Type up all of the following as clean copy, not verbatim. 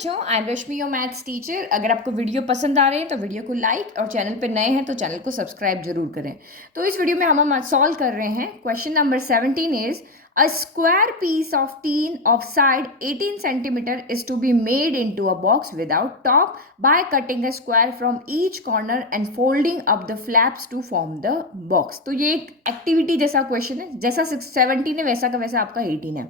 बच्चों, I am Rashmi your maths teacher. अगर आपको वीडियो पसंद आ रहे हैं तो वीडियो को लाइक और चैनल पर नए हैं तो चैनल को सब्सक्राइब जरूर करें। तो इस वीडियो में हम सॉल्व कर रहे हैं question number 17 is a square piece of tin of side 18 centimeter is to be made into a box without top by cutting a square from each corner and folding up the flaps to form the box। तो ये एक activity जैसा question है, जैसा 17 है वैसा का वैसा आपका 18 है।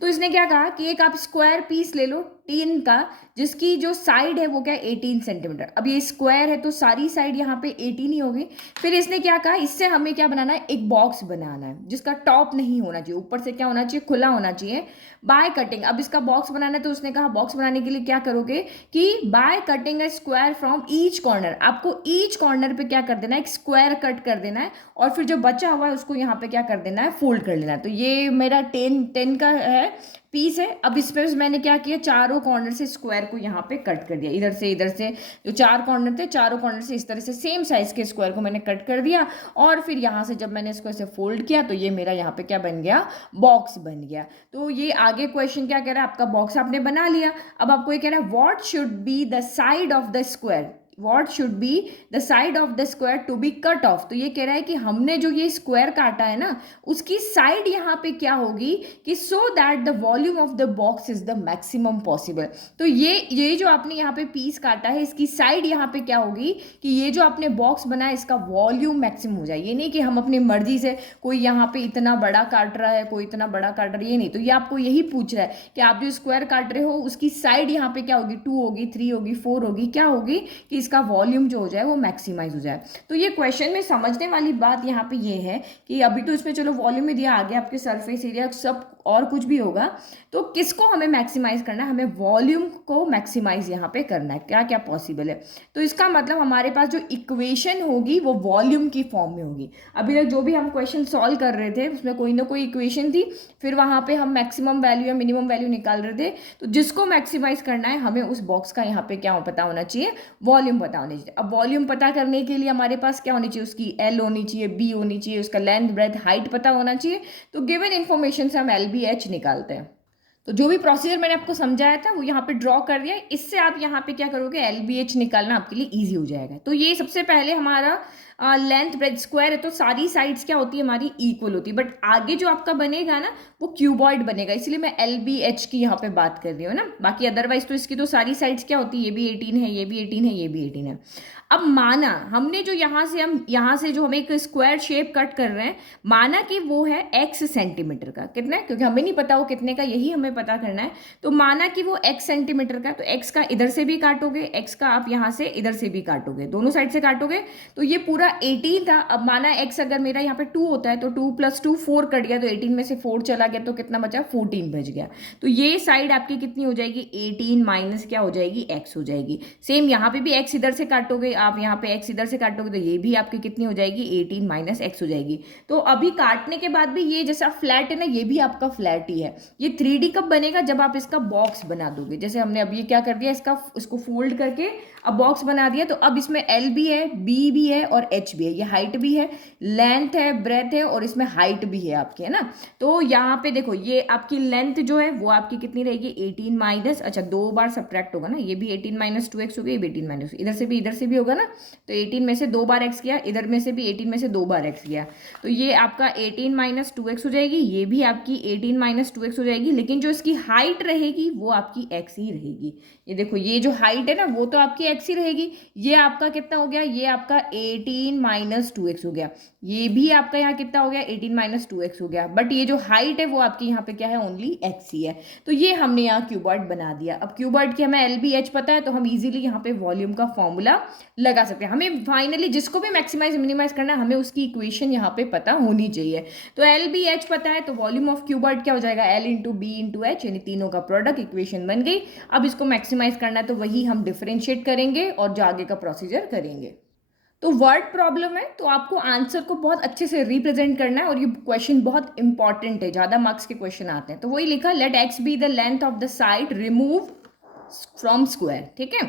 तो इसने क्या कहा कि एक आप स्क्वायर पीस ले लो टीन का, जिसकी जो साइड है वो क्या है 18 सेंटीमीटर। अब ये स्क्वायर है तो सारी साइड यहाँ पे 18 ही होगी। फिर इसने क्या कहा, इससे हमें क्या बनाना है, एक बॉक्स बनाना है जिसका टॉप नहीं होना चाहिए, ऊपर से क्या होना चाहिए, खुला होना चाहिए। बाय कटिंग, अब इसका बॉक्स बनाना है तो उसने कहा बॉक्स बनाने के लिए क्या करोगे कि by cutting a square from each corner, आपको ईच कॉर्नर पे क्या कर देना है, एक स्क्वायर कट कर देना है और फिर जो बचा हुआ है उसको यहाँ पे क्या कर देना है, फोल्ड कर लेना है। तो ये मेरा 10 का है पीस है। अब इसमें मैंने क्या किया, चारों कॉर्नर से स्क्वायर को यहाँ पे कट कर दिया, इधर से जो चार कॉर्नर थे चारों कॉर्नर से इस तरह से सेम साइज के स्क्वायर को मैंने कट कर दिया। और फिर यहाँ से जब मैंने इसको ऐसे फोल्ड किया तो ये मेरा यहाँ पे क्या बन गया, बॉक्स बन गया। तो ये आगे क्वेश्चन क्या कह रहा है, आपका बॉक्स आपने बना लिया। अब आपको ये कह रहा है what should be the side of the square, what should be the side of the square to be cut off. तो ये कह रहा है कि हमने जो ये स्क्वायर काटा है ना, उसकी साइड यहाँ पे क्या होगी कि सो that the volume of the box is the maximum possible. तो ये जो आपने यहाँ पे पीस काटा है, इसकी साइड यहाँ पे क्या होगी कि ये जो आपने बॉक्स बनाया इसका वॉल्यूम मैक्सिमम हो जाए। ये नहीं कि हम अपनी मर्जी से कोई यहाँ पे इतना बड़ा काट रहा है, कोई इतना बड़ा काट रहा है, ये नहीं। तो ये आपको यही पूछ रहा है कि आप जो स्क्वायर काट रहे हो उसकी साइड यहाँ पे क्या होगी, 2 होगी, 3 होगी, 4 होगी, क्या होगी कि इसका वॉल्यूम जो हो जाए वो मैक्सिमाइज हो जाए। तो ये क्वेश्चन में समझने वाली बात यहाँ पे ये है कि अभी तो इसमें चलो वॉल्यूम में दिया, आगे आपके सरफेस एरिया सब और कुछ भी होगा, तो किसको हमें मैक्सिमाइज करना है, हमें वॉल्यूम को मैक्सिमाइज यहाँ पे करना है। क्या क्या पॉसिबल है, तो इसका मतलब हमारे पास जो इक्वेशन होगी वो वॉल्यूम की फॉर्म में होगी। अभी तक जो भी हम क्वेश्चन सॉल्व कर रहे थे उसमें कोई ना कोई इक्वेशन थी, फिर वहाँ पे हम मैक्सिमम वैल्यू या मिनिमम वैल्यू निकाल रहे थे। तो जिसको मैक्सिमाइज करना है हमें उस बॉक्स का यहाँ पे क्या पता होना चाहिए, वॉल्यूम पता होनी चाहिए। अब वॉल्यूम पता करने के लिए हमारे पास क्या होनी चाहिए, उसकी एल होनी चाहिए, बी होनी चाहिए, उसका लेंथ ब्रेथ हाइट पता होना चाहिए। तो गिवन इन्फॉर्मेशन से हम एल बी एच निकालते हैं। तो जो भी प्रोसीजर मैंने आपको समझाया था वो यहाँ पे ड्रॉ कर दिया। इससे आप यहाँ पे क्या करोगे, एल बी एच निकालना आपके लिए ईजी हो जाएगा। तो ये सबसे पहले हमारा लेंथ ब्रेथ स्क्वायर है तो सारी साइड्स क्या होती है हमारी इक्वल होती है, बट आगे जो आपका बनेगा ना वो क्यूबॉइड बनेगा, इसलिए मैं एल बी एच की यहाँ पे बात कर रही हूँ ना। बाकी अदरवाइज तो इसकी तो सारी साइड्स क्या होती है, ये भी 18 है, ये भी 18 है, ये भी 18 है। अब माना हमने जो यहाँ से जो हम एक स्क्वायर शेप कट कर रहे हैं, माना कि वो है x सेंटीमीटर का, कितना है क्योंकि हमें नहीं पता वो कितने का, यही हमें पता करना है। तो माना कि वो x सेंटीमीटर का, तो x का इधर से भी काटोगे, x का आप यहाँ से इधर से भी काटोगे, दोनों साइड से काटोगे तो ये पूरा 18 था। अब माना x अगर मेरा यहाँ पे 2 होता है तो 2 + 2 4 कट गया, तो 18 में से 4 चला गया तो कितना बचा, 14 बच गया। तो ये साइड आपकी कितनी हो जाएगी, 18 माइनस क्या हो जाएगी, x हो जाएगी। सेम यहाँ पे भी x इधर से काटोगे, आप यहाँ पे x इधर से काटोगे तो ये भी आपकी कितनी हो जाएगी, 18 माइनस x हो जाएगी। तो अभी काटने के बाद भी ये जैसा फ्लैट है ना, ये भी आपका फ्लैट ही है। ये 3D कब बनेगा, जब आप इसका बॉक्स बना दोगे। जैसे हमने अभी ये क्या कर दिया, इसको फोल्ड करके अब बॉक्स बना दिया। तो अब इसमें L भी है, B भी है और H भी है, ये हाइट भी है, लेंथ है, ब्रेथ है और इसमें हाइट भी है आपकी, है ना। तो यहाँ पे देखो ये आपकी लेंथ जो है वो आपकी कितनी रहेगी, 18 माइनस, अच्छा 2 बार सब्ट्रैक्ट होगा ना, ये भी 18 माइनस 2x हो गया, ये भी 18 माइनस, इधर से भी होगा ना। तो 18 में से 2 बार x किया, इधर में से भी 18 में से 2 बार x किया, तो ये आपका 18 माइनस 2x हो जाएगी, ये भी आपकी 18 माइनस 2x हो जाएगी। लेकिन जो इसकी हाइट रहेगी वो आपकी x ही रहेगी। ये देखो ये जो हाइट है ना वो तो आपकी x ही रहेगी। ये आपका कितना हो गया, ये आपका 18 माइनस 2x हो गया, ये भी आपका यहाँ कितना हो गया, 18 माइनस 2x हो गया। बट ये जो हाइट है वो आपकी यहाँ पे क्या है, ओनली x ही है। तो ये हमने यहाँ क्यूबॉइड बना दिया। अब क्यूबॉइड की हमें एल बी एच पता है तो हम इजीली यहाँ पे वॉल्यूम का फॉर्मूला लगा सकते हैं। हमें फाइनली जिसको भी मैक्सिमाइज मिनिमाइज करना है हमें उसकी इक्वेशन यहाँ पे पता होनी चाहिए। तो एल बी एच पता है तो वॉल्यूम ऑफ क्यूबॉइड क्या हो जाएगा, L into B into H, यानी तीनों का प्रोडक्ट, इक्वेशन बन गई। अब इसको मैक्सिमाइज करना है तो वही हम डिफरेंशिएट करेंगे और जो आगे का प्रोसीजर करेंगे। तो वर्ड प्रॉब्लम है तो आपको आंसर को बहुत अच्छे से रिप्रेजेंट करना है और ये क्वेश्चन बहुत इंपॉर्टेंट है, ज़्यादा मार्क्स के क्वेश्चन आते हैं। तो वही लिखा, let x be the length of the side remove from square, ठीक है।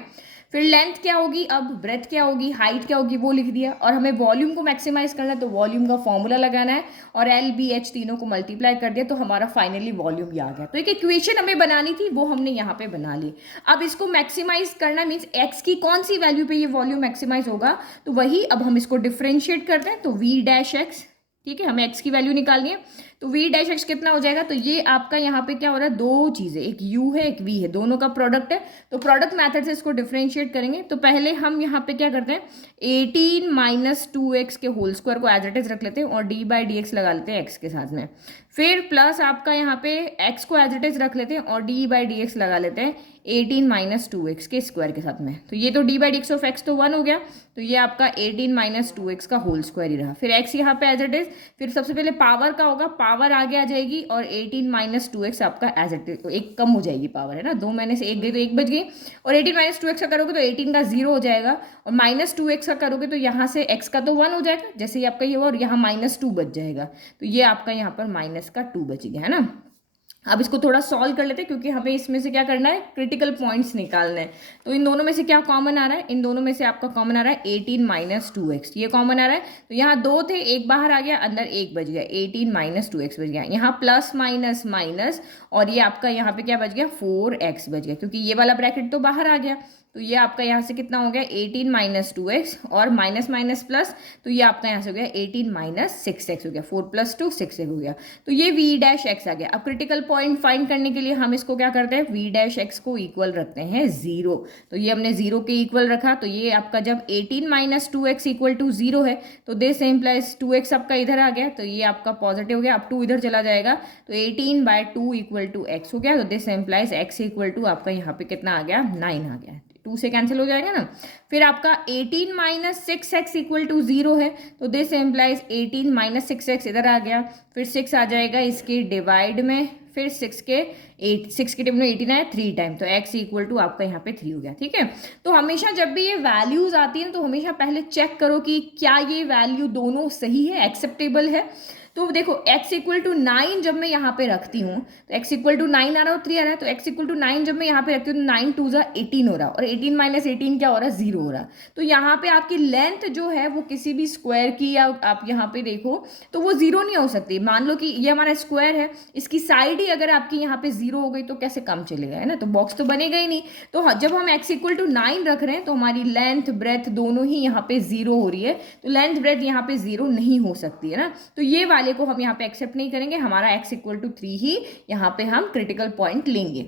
फिर लेंथ क्या होगी, अब ब्रेथ क्या होगी, हाइट क्या होगी वो लिख दिया, और हमें वॉल्यूम को मैक्सिमाइज करना है तो वॉल्यूम का फॉर्मूला लगाना है और एल बी एच तीनों को मल्टीप्लाई कर दिया तो हमारा फाइनली वॉल्यूम ये आ गया। तो एक इक्वेशन हमें बनानी थी वो हमने यहाँ पे बना ली। अब इसको मैक्सिमाइज करना मीन्स एक्स की कौन सी वैल्यू पे ये वॉल्यूम मैक्सिमाइज होगा, तो वही अब हम इसको डिफ्रेंशिएट करते हैं। तो वी डैश एक्स, ठीक है, हमें एक्स की वैल्यू निकालनी है, तो वी डैश एक्स कितना हो जाएगा, तो ये आपका यहाँ पे क्या हो रहा है, दो चीज़ें, एक यू है एक वी है, दोनों का प्रोडक्ट है, तो प्रोडक्ट मेथड से इसको डिफरेंशिएट करेंगे। तो पहले हम यहाँ पे क्या करते हैं, 18 माइनस 2x के होल स्क्वायर को एज इट इज रख लेते हैं और d बाई डी एक्स लगा लेते हैं एक्स के साथ में, फिर प्लस आपका यहाँ पे x को एज इट इज रख लेते हैं और d बाई डी एक्स लगा लेते हैं 18 माइनस 2x के स्क्वायर के साथ में। तो ये तो d by D x of x तो 1 हो गया, तो ये आपका 18 माइनस 2x का होल स्क्वायर ही रहा, फिर x यहाँ पे एज इट इज, फिर सबसे पहले पावर का होगा, पावर आगे आ जाएगी और 18 माइनस 2x आपका एज इट इज, एक कम हो जाएगी पावर, है ना, 2 में से 1 गई तो 1 बच गई, और 18 माइनस 2x का करोगे तो 18 का 0 हो जाएगा, और माइनस 2x का करोगे तो यहाँ से x का तो 1 हो जाएगा जैसे ही आपका ये हुआ, और यहाँ माइनस 2 बच जाएगा, तो ये आपका यहाँ पर माइनस का 2 बच गया, है ना। अब इसको थोड़ा सॉल्व कर लेते हैं क्योंकि हमें इसमें से क्या करना है, क्रिटिकल पॉइंट्स निकालना है। तो इन दोनों में से क्या कॉमन आ रहा है, इन दोनों में से आपका कॉमन आ रहा है 18 माइनस 2x, ये कॉमन आ रहा है, तो यहाँ 2 थे, एक बाहर आ गया, अंदर 1 बच गया, 18 माइनस 2x बच गया, यहाँ प्लस माइनस माइनस, और ये आपका यहाँ पे क्या बच गया, 4x बच गया, क्योंकि ये वाला ब्रैकेट तो बाहर आ गया, तो ये आपका यहाँ से कितना हो गया, 18 माइनस 2x और माइनस माइनस प्लस, तो ये आपका यहाँ से हो गया 18 माइनस 6x हो गया, 4 प्लस 2 6x हो गया, तो ये v डैश x आ गया। अब क्रिटिकल पॉइंट फाइंड करने के लिए हम इसको क्या करते हैं, v डैश x को इक्वल रखते हैं 0, तो ये हमने 0 के इक्वल रखा, तो ये आपका जब 18 माइनस 2x इक्वल टू 0 है तो दिस इम्प्लाइज 2x आपका इधर आ गया, तो ये आपका पॉजिटिव हो गया, अब 2 इधर चला जाएगा, तो 18 बाय 2 इक्वल टू x हो गया, तो this implies x equal to आपका यहाँ पे कितना आ गया, 9 आ गया, 2 से कैंसिल हो जाएगा ना। फिर आपका 18 माइनस 6x इक्वल टू 0 है, तो दिस एम्प्लाइज 18 माइनस 6x इधर आ गया, फिर 6 आ जाएगा इसके डिवाइड में, फिर 6 के टेबल में 18 आया 3 टाइम, तो x इक्वल टू आपका यहाँ पे 3 हो गया, ठीक है। तो हमेशा जब भी ये वैल्यूज आती हैं तो हमेशा पहले चेक करो कि क्या ये वैल्यू दोनों सही है, एक्सेप्टेबल है। तो देखो x इक्वल टू 9 जब मैं यहाँ पे रखती हूँ तो x इक्वल टू 9 आ रहा है और 3 आ रहा है, तो x इक्वल टू 9 जब मैं यहाँ पे रखती हूँ तो 9 2 18 हो रहा है, और 18 माइनस 18 क्या हो रहा है, 0 हो रहा है। तो यहाँ पे आपकी लेंथ जो है वो किसी भी स्क्वायर की, या आप यहाँ पे देखो तो वो 0 नहीं हो सकती। मान लो कि ये हमारा स्क्वायर है, इसकी साइड ही अगर आपकी यहाँ पे 0 हो गई तो कैसे कम चलेगा, है ना, तो बॉक्स तो बनेगा ही नहीं। तो हाँ, जब हम x इक्वल टू 9 रख रहे हैं तो हमारी लेंथ ब्रेथ दोनों ही यहाँ पे 0 हो रही है, तो लेंथ ब्रेथ यहाँ पे 0 नहीं हो सकती है ना, तो ये वाले को हम यहाँ पे एक्सेप्ट नहीं करेंगे, हमारा x इक्वल टू 3 ही यहाँ पे हम क्रिटिकल पॉइंट लेंगे,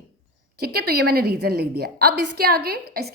ठीक है। तो ये मैंने रीजन लिख दिया। अब इसके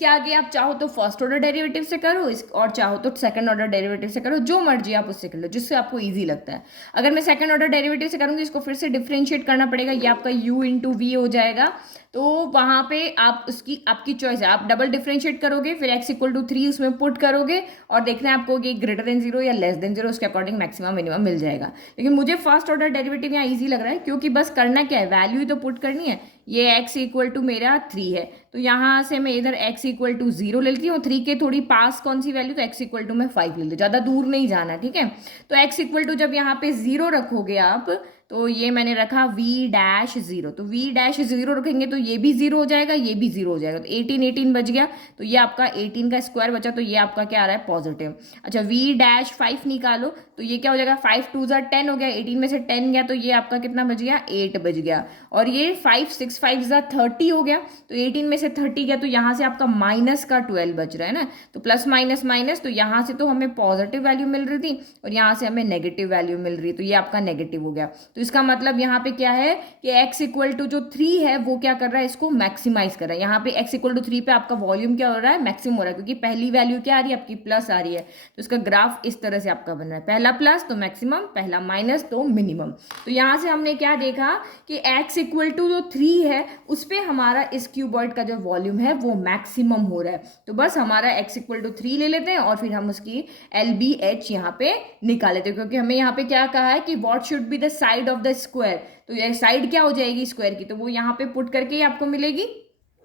आगे आप चाहो तो फर्स्ट ऑर्डर डेरिवेटिव से करो और चाहो तो सेकंड ऑर्डर डेरिवेटिव से करो, जो मर्जी आप उससे कर लो जिससे आपको इजी लगता है। अगर मैं सेकंड ऑर्डर डेरिवेटिव से करूंगी, इसको फिर से डिफरेंशिएट करना पड़ेगा, ये आपका u इंटू वी हो जाएगा, तो वहाँ पे आप आपकी चॉइस है, आप डबल डिफरेंशिएट करोगे, फिर x इक्वल टू 3 उसमें पुट करोगे और देखना है आपको कि ग्रेटर देन 0 या लेस देन 0, उसके अकॉर्डिंग मैक्सिमम मिनिमम मिल जाएगा। लेकिन मुझे फर्स्ट ऑर्डर डेरिवेटिव यहाँ ईजी लग रहा है क्योंकि बस करना क्या है, वैल्यू ही तो पुट करनी है। ये x इक्वल टू मेरा 3 है, तो यहाँ से मैं इधर x इक्वल टू 0 ले लेती हूँ, 3 के थोड़ी पास कौन सी वैल्यू, तो x इक्वल टू मैं 5 ले ली, ज़्यादा दूर नहीं जाना, ठीक है। तो x इक्वल टू जब यहाँ पे 0 रखोगे आप, तो ये मैंने रखा v डैश 0, तो v डैश 0 रखेंगे तो ये भी 0 हो जाएगा, ये भी 0 हो जाएगा, तो 18 बच गया, तो ये आपका 18 का स्क्वायर बचा, तो ये आपका क्या आ रहा है, पॉजिटिव। अच्छा, v डैश 5 निकालो, तो ये क्या हो जाएगा, 5 2 10 हो गया, 18 में से 10 गया, तो ये आपका कितना बच गया, 8 बच गया, और ये 5 6 5 30 हो गया, तो 18 में से 30 गया, तो यहाँ से आपका माइनस का 12 बच रहा है ना, तो प्लस माइनस माइनस, तो यहाँ से तो हमें पॉजिटिव वैल्यू मिल रही थी और यहाँ से हमें नेगेटिव वैल्यू मिल रही है, तो ये आपका नेगेटिव हो गया। तो इसका मतलब यहाँ पे क्या है कि x इक्वल टू जो 3 है वो क्या कर रहा है, इसको मैक्सिमाइज कर रहा है। यहाँ पे x इक्वल टू 3 पे आपका वॉल्यूम क्या हो रहा है, मैक्सिमम हो रहा है, क्योंकि पहली वैल्यू क्या आ रही है आपकी, प्लस आ रही है, तो इसका ग्राफ इस तरह से आपका बन रहा है, पहला प्लस तो मैक्सिमम, पहला माइनस तो मिनिमम। तो यहाँ से हमने क्या देखा कि x इक्वल टू जो 3 है उस पर हमारा इस क्यूबॉइड का जो वॉल्यूम है वो मैक्सिमम हो रहा है, तो बस हमारा x इक्वल टू 3 ले लेते हैं और फिर हम उसकी LBH यहाँ पे निकाल लेते हैं, क्योंकि हमें यहाँ पे क्या कहा है कि what should be the side of the square, तो ये साइड क्या हो जाएगी स्क्वायर की, तो वो यहाँ पे पुट करके ही आपको मिलेगी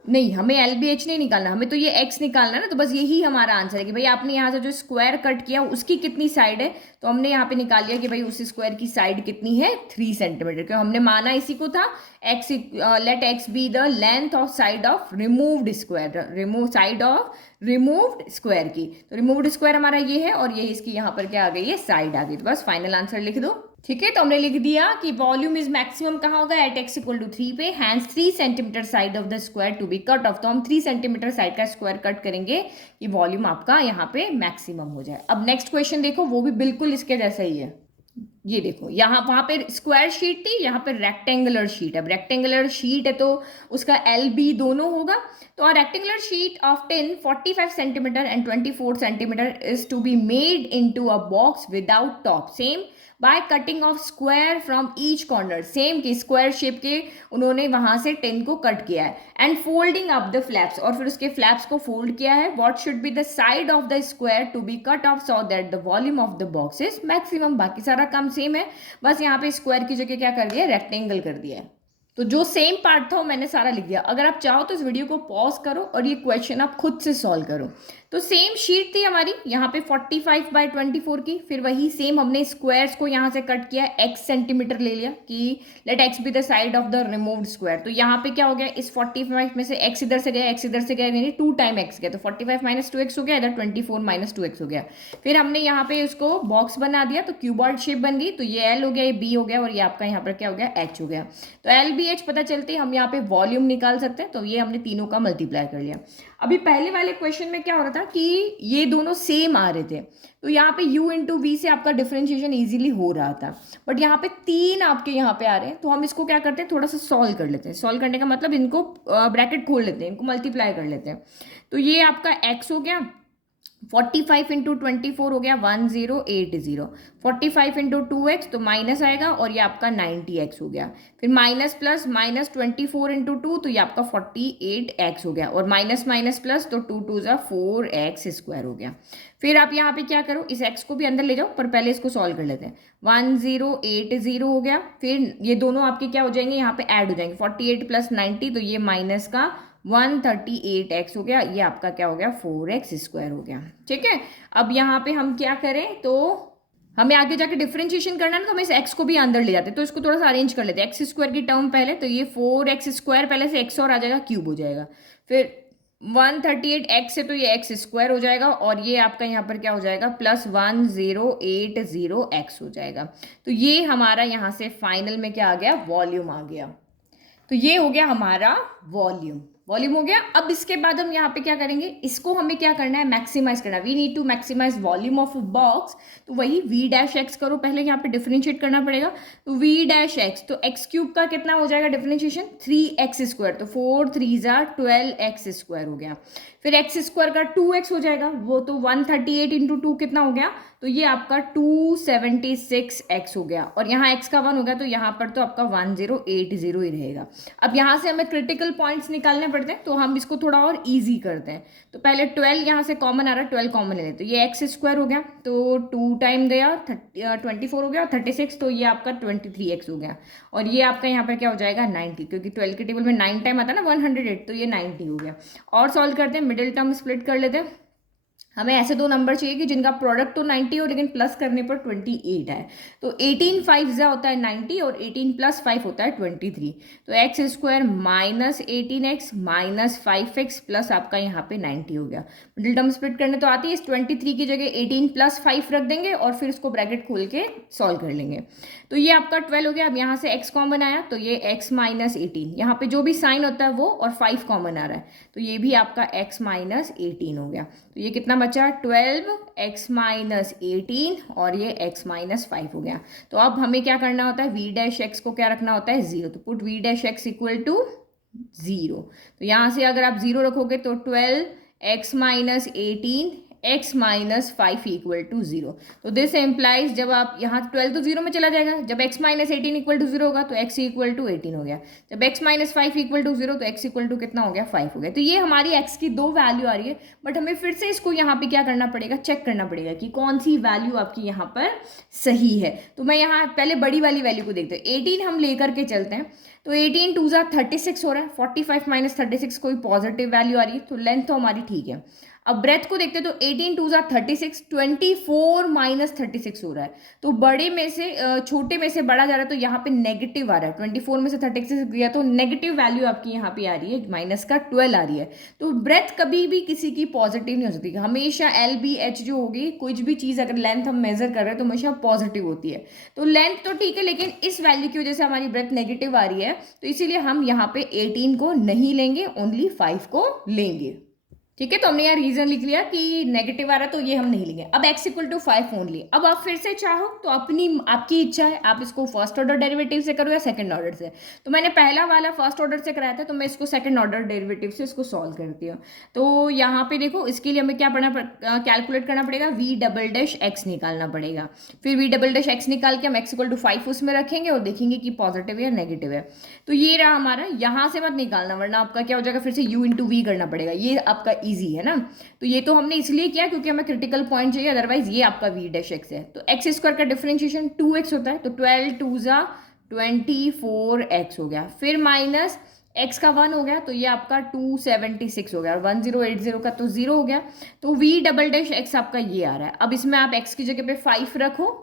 नहीं, हमें एल बी एच नहीं निकालना, हमें तो ये एक्स निकालना है ना, तो बस यही हमारा आंसर है कि भाई आपने यहाँ से जो स्क्वायर कट किया उसकी कितनी साइड है, तो हमने यहाँ पे निकाल लिया कि भाई उस स्क्वायर की साइड कितनी है 3 सेंटीमीटर, क्यों हमने माना इसी को था x, let x be the length of side of removed square, remove side of removed square की, तो रिमूव्ड स्क्वायर हमारा ये है और ये इसकी यहाँ पर क्या आ गई है, साइड आ गई, तो बस फाइनल आंसर लिख दो। ठीक है, तो हमने लिख दिया कि वॉल्यूम इज मैक्सिमम कहाँ होगा, एट एक्स इक्वल टू 3 पे, hence 3 centimetre side of the square to be cut off, तो हम 3 सेंटीमीटर साइड का स्क्वायर कट करेंगे कि वॉल्यूम आपका यहाँ पे मैक्सिमम हो जाए। अब नेक्स्ट क्वेश्चन देखो, वो भी बिल्कुल इसके जैसा ही है। ये देखो, यहाँ वहां पे स्क्वायर शीट थी, यहाँ पे रेक्टेंगुलर शीट है। अब रेक्टेंगुलर शीट है तो उसका एल बी दोनों होगा, तो rectangular sheet of 45 centimetre and 24 centimetre is to be made into a box without top, same by cutting off square from each corner, same की स्क्वायर शेप के उन्होंने वहां से 10 को कट किया है, and folding up the flaps, और फिर उसके फ्लैप्स को फोल्ड किया है। What should be the side of the square to be cut off so that the volume of the box is maximum, बाकी सारा काम सेम है, बस यहाँ पे स्क्वायर की जगह क्या कर दिया, रेक्टेंगल कर दिया है। तो जो सेम पार्ट था वो मैंने सारा लिख दिया। अगर आप चाहो तो इस वीडियो को पॉज करो और ये क्वेश्चन आप खुद से सॉल्व करो। तो सेम शीट थी हमारी यहाँ पे 45 बाय 24 की, फिर वही सेम हमने स्क्वायर्स को यहाँ से कट किया, x सेंटीमीटर ले लिया कि let x be the side of the removed square, तो यहाँ पे क्या हो गया, इस 45 में से x इधर से गया, x इधर से गया, यानी 2 टाइम x गया, तो 45 माइनस 2x हो गया, इधर 24 माइनस 2x हो गया। फिर हमने यहाँ पे उसको बॉक्स बना दिया, तो क्यूबॉइड शेप बन गई, तो ये l हो गया, ये b हो गया, और ये आपका यहाँ पर क्या हो गया, h हो गया। तो एल बी एच पता चलते हम यहाँ पे वॉल्यूम निकाल सकते हैं, तो ये हमने तीनों का मल्टीप्लाई कर लिया। अभी पहले वाले क्वेश्चन में क्या हो रहा था कि ये दोनों सेम आ रहे थे, तो यहाँ पे u इंटू वी से आपका डिफरेंशिएशन इजीली हो रहा था, बट यहाँ पे 3 आपके यहाँ पे आ रहे हैं, तो हम इसको क्या करते हैं, थोड़ा सा सॉल्व कर लेते हैं। सॉल्व करने का मतलब इनको ब्रैकेट खोल लेते हैं, इनको मल्टीप्लाई कर लेते हैं। तो ये आपका x हो गया, 45 इंटू 24 हो गया 1080, 45 इंटू 2x तो माइनस आएगा, और ये आपका 90x हो गया। फिर माइनस प्लस माइनस 24 इंटू 2 तो ये आपका 48x हो गया, और माइनस माइनस प्लस तो 2 2 ज़ा 4x स्क्वायर हो गया। फिर आप यहाँ पे क्या करो, इस x को भी अंदर ले जाओ, पर पहले इसको सॉल्व कर लेते हैं। 1080 हो गया, फिर ये दोनों आपके क्या हो जाएंगे, यहाँ पे ऐड हो जाएंगे, 48 प्लस 90 तो ये माइनस का 138x हो गया, ये आपका क्या हो गया, 4x स्क्वायर हो गया। ठीक है, अब यहाँ पे हम क्या करें, तो हमें आगे जाके डिफरेंशिएशन करना है ना, तो हम इस x को भी अंदर ले जाते हैं, तो इसको थोड़ा सा अरेंज कर लेते हैं। एक्स स्क्वायर की टर्म पहले, तो ये 4x स्क्वायर पहले से x और आ जाएगा, क्यूब हो जाएगा, फिर 138x है तो ये x स्क्वायर हो जाएगा, और ये आपका यहाँ पर क्या हो जाएगा, प्लस 1080x हो जाएगा। तो ये हमारा यहाँ से फाइनल में क्या आ गया, वॉल्यूम आ गया। तो ये हो गया हमारा वॉल्यूम, वॉल्यूम हो गया। अब इसके बाद हम यहाँ पे क्या करेंगे, इसको हमें क्या करना है, मैक्सिमाइज करना है। We need to maximise volume of box, तो वही वी डैश एक्स करो, पहले यहाँ पे डिफरेंशिएट करना पड़ेगा, तो वी डैश एक्स, तो एक्स क्यूब का कितना हो जाएगा डिफरेंशिएशन, 3x स्क्वायर, तो 4 3 ज़ा 12x स्क्वायर हो गया। फिर एक्स स्क्वायर का 2x हो जाएगा, वो तो 138 इंटू 2 कितना हो गया, तो ये आपका 276x हो गया, और यहाँ x का 1 हो गया, तो यहाँ पर तो आपका 1080 ही रहेगा। अब यहाँ से हमें क्रिटिकल पॉइंट्स निकालने पड़ते हैं, तो हम इसको थोड़ा और इजी करते हैं। तो पहले 12 यहाँ से कॉमन आ रहा है, 12 कॉमन ले लेते, तो ये एक्स स्क्वायर हो गया, तो 2 टाइम गया 24 हो गया, 36, तो ये आपका 23x हो गया, और ये आपका यहाँ पर क्या हो जाएगा 90, क्योंकि 12 के टेबल में 9 टाइम आता है ना 108, तो ये 90 हो गया। और सॉल्व करते हैं, मिडिल टर्म स्प्लिट कर लेते हैं। हमें ऐसे दो नंबर चाहिए कि जिनका प्रोडक्ट तो 90 हो, लेकिन प्लस करने पर 28 है, तो 18 5 ज़ा होता है 90, और 18 प्लस 5 होता है 23, तो x square minus 18x minus 5x plus आपका यहाँ पे 90 हो गया। मिडिल टर्म स्प्लिट करने तो आती है, इस 23 की जगह 18 प्लस 5 रख देंगे, और फिर इसको ब्रैकेट खोल के सॉल्व कर लेंगे, तो ये आपका 12 हो गया। अब यहाँ से x कॉमन आया, तो ये x माइनस 18, यहाँ पे जो भी साइन होता है वो, और 5 कॉमन आ रहा है, तो ये भी आपका x माइनस 18 हो गया। तो ये कितना बचा, 12x माइनस 18, और ये x माइनस 5 हो गया। तो अब हमें क्या करना होता है, v डैश x को क्या रखना होता है, 0, तो put v dash x equal to 0, तो यहाँ से अगर आप 0 रखोगे तो 12x minus 18 x minus 5 equal to 0, तो दिस एम्प्लाइज, जब आप यहाँ 12 तो 0 में चला जाएगा, जब x माइनस 18 इक्वल टू 0 होगा तो x इक्वल टू 18 हो गया, जब x माइनस 5 इक्वल टू 0 तो x इक्वल टू कितना हो गया, 5 हो गया। तो ये हमारी x की दो वैल्यू आ रही है, बट हमें फिर से इसको यहाँ पे क्या करना पड़ेगा, चेक करना पड़ेगा कि कौन सी वैल्यू आपकी यहाँ पर सही है। तो मैं यहाँ पहले बड़ी वाली वैल्यू को देखते हैं, 18 हम लेकर के चलते हैं, तो 18 टू ज़ा 36 हो रहा है, 45 माइनस 36 कोई पॉजिटिव वैल्यू आ रही है, तो लेंथ तो हमारी ठीक है। अब ब्रेथ को देखते हैं तो 18 टू ज़ा 36, 24 माइनस 36 हो रहा है, तो बड़े में से छोटे में से बड़ा जा रहा है, तो यहाँ पे नेगेटिव आ रहा है। 24 में से 36 गया तो नेगेटिव वैल्यू आपकी यहाँ पे आ रही है, माइनस का 12 आ रही है। तो ब्रेथ कभी भी किसी की पॉजिटिव नहीं हो सकती, हमेशा एल बी एच जो होगी, कुछ भी चीज़ अगर लेंथ हम मेजर कर रहे हैं तो हमेशा पॉजिटिव होती है। तो लेंथ तो ठीक है, लेकिन इस वैल्यू की वजह से हमारी ब्रेथ नेगेटिव आ रही है, तो इसीलिए हम यहाँ पे 18 को नहीं लेंगे, ओनली 5 को लेंगे। ठीक है, तो हमने यहाँ रीजन लिख लिया कि नेगेटिव आ रहा है तो ये हम नहीं लेंगे। अब x इक्वल टू 5 ओनली। अब आप फिर से चाहो तो आपकी इच्छा है, आप इसको फर्स्ट ऑर्डर डेरिवेटिव से करो या सेकंड ऑर्डर से। तो मैंने पहला वाला फर्स्ट ऑर्डर से कराया था, तो मैं इसको सेकंड ऑर्डर डेरिवेटिव से इसको सॉल्व करती हूँ। तो यहाँ पे देखो, इसके लिए हमें क्या कैलकुलेट करना पड़ेगा, v डबल डैश x निकालना पड़ेगा। फिर v डबल डैश x निकाल के हम x इक्वल टू 5 उसमें रखेंगे और देखेंगे कि पॉजिटिव है या नेगेटिव है। तो ये रहा हमारा, यहाँ से मत निकालना वरना आपका क्या हो जाएगा, फिर से u इंटू वी करना पड़ेगा। ये आपका ईजी है ना, तो ये तो हमने इसलिए किया क्योंकि हमें क्रिटिकल पॉइंट चाहिए, अदरवाइज ये आपका v डैश x है। तो x स्क्वायर का डिफरेंशिएशन 2x होता है, तो 12 टू ज़ा 24x हो गया, फिर माइनस x का 1 हो गया, तो ये आपका 276 हो गया, 1080 का तो 0 हो गया। तो v डबल डैश x आपका ये आ रहा है। अब इसमें आप x की जगह पे 5 रखो,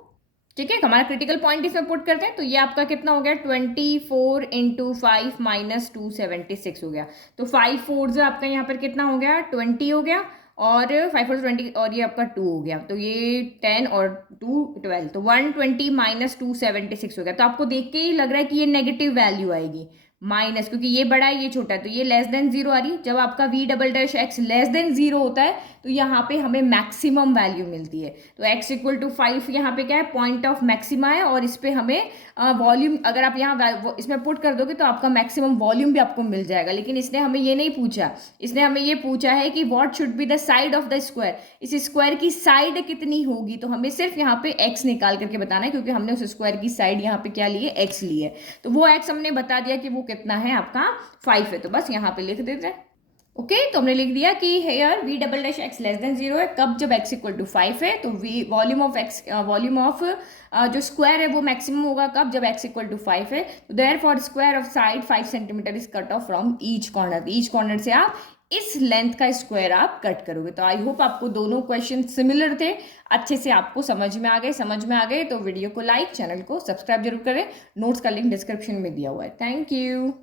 ठीक है, हमारा क्रिटिकल पॉइंट इसमें पुट करते हैं, तो ये आपका कितना हो गया, 24 इंटू 5 माइनस 276 हो गया। तो 5 4 आपका यहाँ पर कितना हो गया, 20 हो गया, और 5 4 20, और ये आपका 2 हो गया, तो ये 10 और 2 12, तो 120 माइनस 276 हो गया। तो आपको देख के ही लग रहा है कि ये नेगेटिव वैल्यू आएगी, माइनस, क्योंकि ये बड़ा है ये छोटा है, तो ये लेस देन 0 आ रही है। जब आपका v double dash x less than 0 होता है तो यहाँ पे हमें मैक्सिमम वैल्यू मिलती है। तो x इक्वल टू 5 यहाँ पे क्या है, पॉइंट ऑफ मैक्सिमा है, और इस पे हमें वॉल्यूम अगर आप यहाँ इसमें पुट कर दोगे तो आपका मैक्सिमम वॉल्यूम भी आपको मिल जाएगा। लेकिन इसने हमें ये नहीं पूछा, इसने हमें ये पूछा है कि what should be the side of the square, इस स्क्वायर की साइड कितनी होगी। तो हमें सिर्फ यहाँ पे x निकाल करके बताना है, क्योंकि हमने उस स्क्वायर की साइड यहाँ पे क्या ली है, x ली है। तो वो x हमने बता दिया कि वो कितना है, आपका 5 है, तो बस यहाँ पे लिख देते हैं। ओके, तो हमने लिख दिया कि here v double dash x less than 0 है, कब, जब x इक्वल टू 5 है। तो v वॉल्यूम ऑफ जो स्क्वायर है वो मैक्सिमम होगा कब, जब x इक्वल टू 5 है। तो therefore square of side 5 centimetre is cut off from each corner. Each corner से आप इस लेंथ का स्क्वायर आप कट करोगे। तो आई होप आपको दोनों क्वेश्चन सिमिलर थे, अच्छे से आपको समझ में आ गए तो वीडियो को लाइक, चैनल को सब्सक्राइब जरूर करें। नोट्स का लिंक डिस्क्रिप्शन में दिया हुआ है। Thank you.